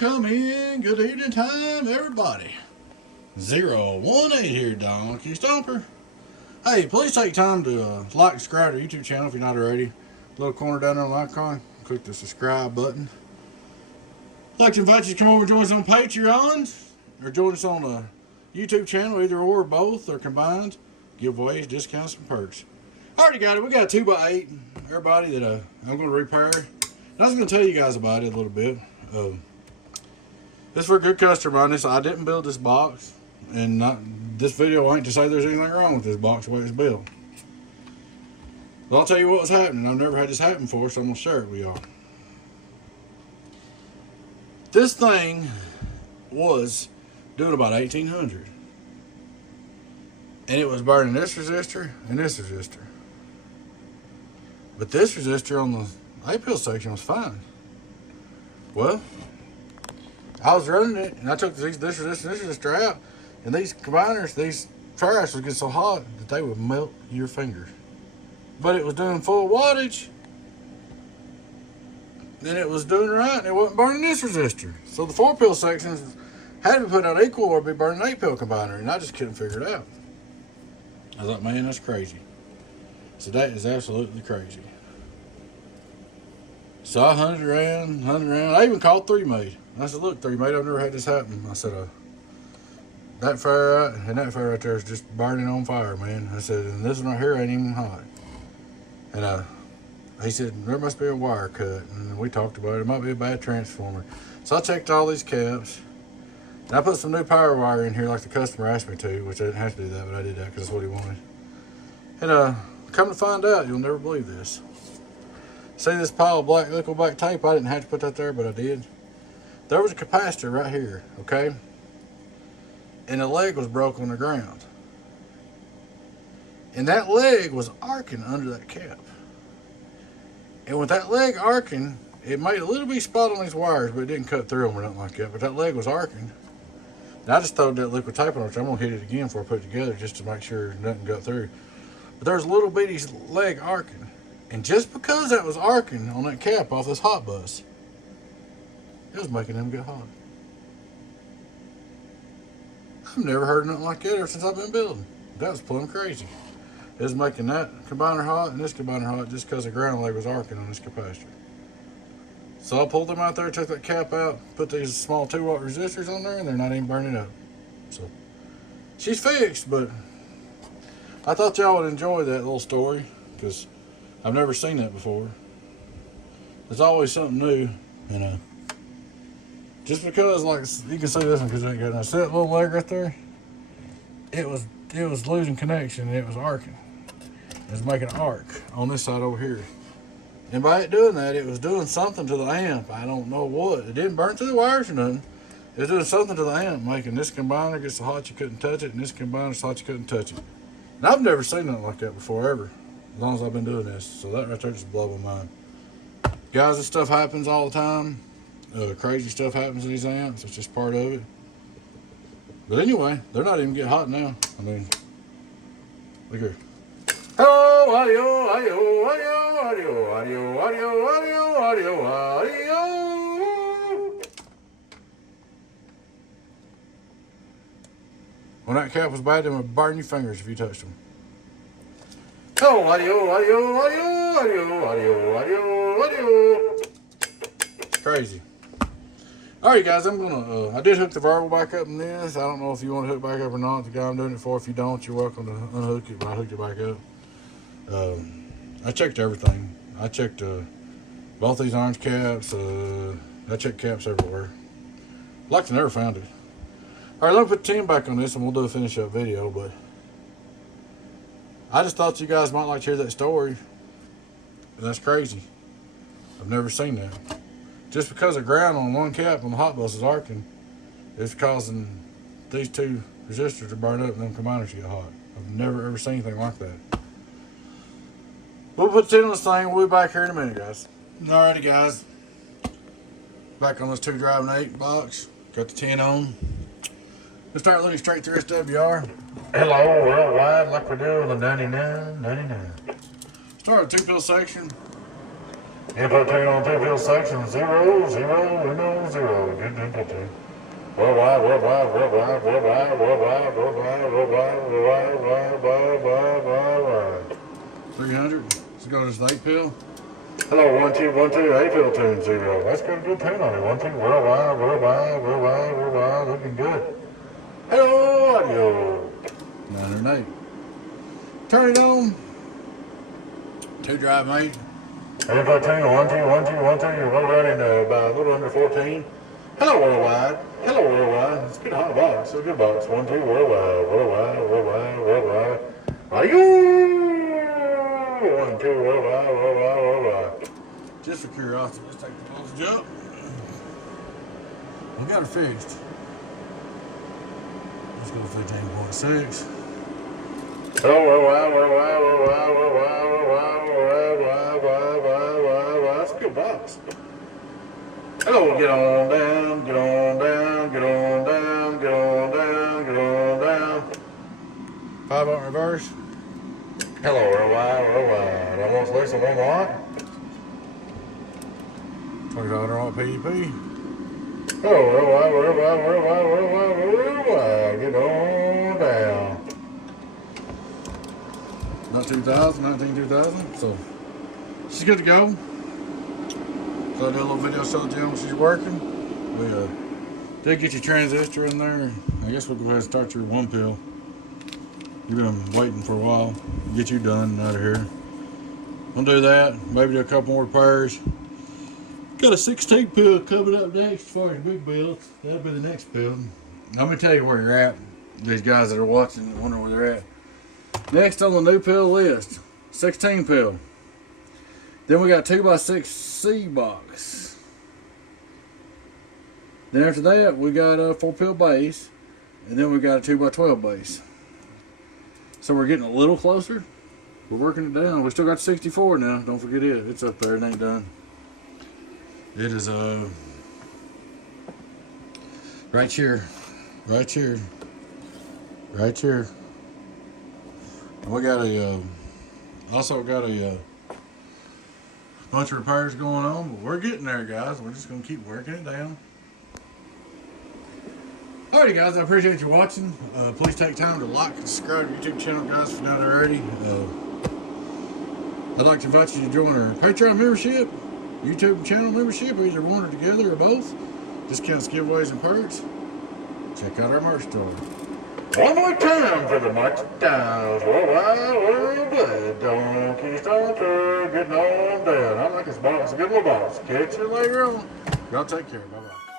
come in. Good evening time, everybody. 018 here, Donkey Stomper. Hey, please take time to like and subscribe to our YouTube channel if you're not already. Little corner down there on the icon. Click the subscribe button. I'd like to invite you to come over and join us on Patreon or join us on the YouTube channel, either or both or combined. Giveaways, discounts, and perks. Already got it. We got a 2x8, everybody, that I'm going to repair. And I was going to tell you guys about it a little bit. This is for a good customer on this. I didn't build this box, and this video ain't to say there's anything wrong with this box the way it's built. But I'll tell you what was happening. I've never had this happen before, so I'm going to share it with y'all. This thing was doing about 1800. And it was burning this resistor and this resistor. But this resistor on the A-pill section was fine. Well, I was running it, and I took this resistor out, and these combiners, these trash would get so hot that they would melt your fingers. But it was doing full wattage, and it was doing right, and it wasn't burning this resistor. So the 4-pill sections had to be put out equal or it'd be burning an 8-pill combiner, and I just couldn't figure it out. I was like, man, that's crazy. So that is absolutely crazy. So I hunted around. I even called 3-Mate. I said, look, 3-Mate, I've never had this happen. I said, that fire and that fire right there is just burning on fire, man. I said, and this one right here ain't even hot. And he said, there must be a wire cut. And we talked about it. It might be a bad transformer. So I checked all these caps. And I put some new power wire in here like the customer asked me to, which I didn't have to do that, but I did that because that's what he wanted. And come to find out, you'll never believe this. See this pile of liquid black tape? I didn't have to put that there, but I did. There was a capacitor right here, okay? And the leg was broke on the ground. And that leg was arcing under that cap. And with that leg arcing, it made a little bitty spot on these wires, but it didn't cut through them or nothing like that. But that leg was arcing. And I just throwed that liquid tape on it. I'm going to hit it again before I put it together just to make sure nothing got through. But there was a little bitty leg arcing. And just because that was arcing on that cap off this hot bus, it was making them get hot. I've never heard nothing like that ever since I've been building. That was plumb crazy. It was making that combiner hot and this combiner hot just because the ground leg was arcing on this capacitor. So I pulled them out there, took that cap out, put these small 2-watt resistors on there, and they're not even burning up. So she's fixed, but I thought y'all would enjoy that little story because I've never seen that before. There's always something new, just because, like, you can see this one because you ain't got no. See that little leg right there? It was losing connection and it was arcing. It was making an arc on this side over here. And by it doing that, it was doing something to the amp. I don't know what. It didn't burn through the wires or nothing. It was doing something to the amp, making this combiner get so hot you couldn't touch it, and this combiner so hot you couldn't touch it. And I've never seen nothing like that before, ever, as long as I've been doing this. So that right there just blew my mind. Guys, this stuff happens all the time. Crazy stuff happens to these amps. It's just part of it. But anyway, they're not even getting hot now. I mean, look here. Oh, audio, audio, audio, audio, audio, audio, audio, audio, audio. When that cap was bad, it would burn your fingers if you touched them. Oh, audio, audio, audio, audio, audio, audio, audio. It's crazy. Alright guys, I'm gonna, I did hook the variable back up in this. I don't know if you want to hook back up or not. The guy I'm doing it for, if you don't, you're welcome to unhook it, but I hooked it back up. I checked everything. I checked both these orange caps. I checked caps everywhere. Like I never found it. Alright, let me put 10 back on this and we'll do a finish up video, but I just thought you guys might like to hear that story. And that's crazy. I've never seen that. Just because the ground on one cap on the hot bus is arcing, it's causing these two resistors to burn up and them combiners to get hot. I've never ever seen anything like that. We'll put 10 on this thing. We'll be back here in a minute, guys. Alrighty, guys. Back on this 2 driving 8 box. Got the 10 on. Let's start looking straight through SWR. Hello, worldwide, like we do on the 99. Start with 2-pill section. Input tune on two-field section 0, 0, Uno, 0. Good input tune. Worldwide, worldwide, worldwide, worldwide, worldwide, worldwide, worldwide, worldwide, worldwide. 300. Let's go to this 8-pill. Hello, 1, 2, 1, 2, 8-pill tune 0. That's got a good tune on it. 1, 2, worldwide, worldwide, worldwide, worldwide, looking good. Hello, audio. 908. Turn it on. 2 drive, mate. Input tune 1, 2, 1, 2, 1, 2. We're running about a little under 14. Hello, worldwide. Hello, worldwide. It's a good hot box. It's a good box. 1, 2, worldwide, worldwide, worldwide, worldwide. Audio. 1, 2, worldwide, worldwide, worldwide. Just for curiosity, let's take the voltage up. We got her fixed. Let's go 15.6. Hello, worldwide, worldwide, worldwide, worldwide, worldwide, worldwide. That's a good box. Hello, get on down, get on down, get on down, get on down, get on down. 5-volt reverse. Hello, worldwide, worldwide. Almost listen one more. $20 on PEP. Hello, worldwide, worldwide, worldwide, worldwide, worldwide. Get on down. Not 2000, 2000. So she's good to go. So I did a little video showing you when she's working. We did get your transistor in there. I guess we'll go ahead and start your 1-pill. You've been waiting for a while. Get you done out of here. We'll do that. Maybe do a couple more repairs. Got a 16-pill coming up next as far as big builds. That'll be the next build. I'm gonna tell you where you're at. These guys that are watching wonder where they're at. Next on the new pill list, 16-pill. Then we got 2x6 C box. Then after that, we got a 4-pill base. And then we got a 2x12 base. So we're getting a little closer. We're working it down. We still got 64 now. Don't forget it. It's up there. It ain't done. It is right here. Right here. Right here. And we got a also got a bunch of repairs going on, but we're getting there, guys. We're just gonna keep working it down. Alrighty, guys, I appreciate you watching. Please take time to like and subscribe to the YouTube channel, guys, if you're not already. I'd like to invite you to join our Patreon membership, YouTube channel membership, either one or together or both. Discounts, giveaways, and perks. Check out our merch store. One more time for the merchandise. Worldwide, worldwide. Donkey Stomper, getting on down. I like this box. It's a good little box. Catch you later on. Y'all take care. Bye-bye.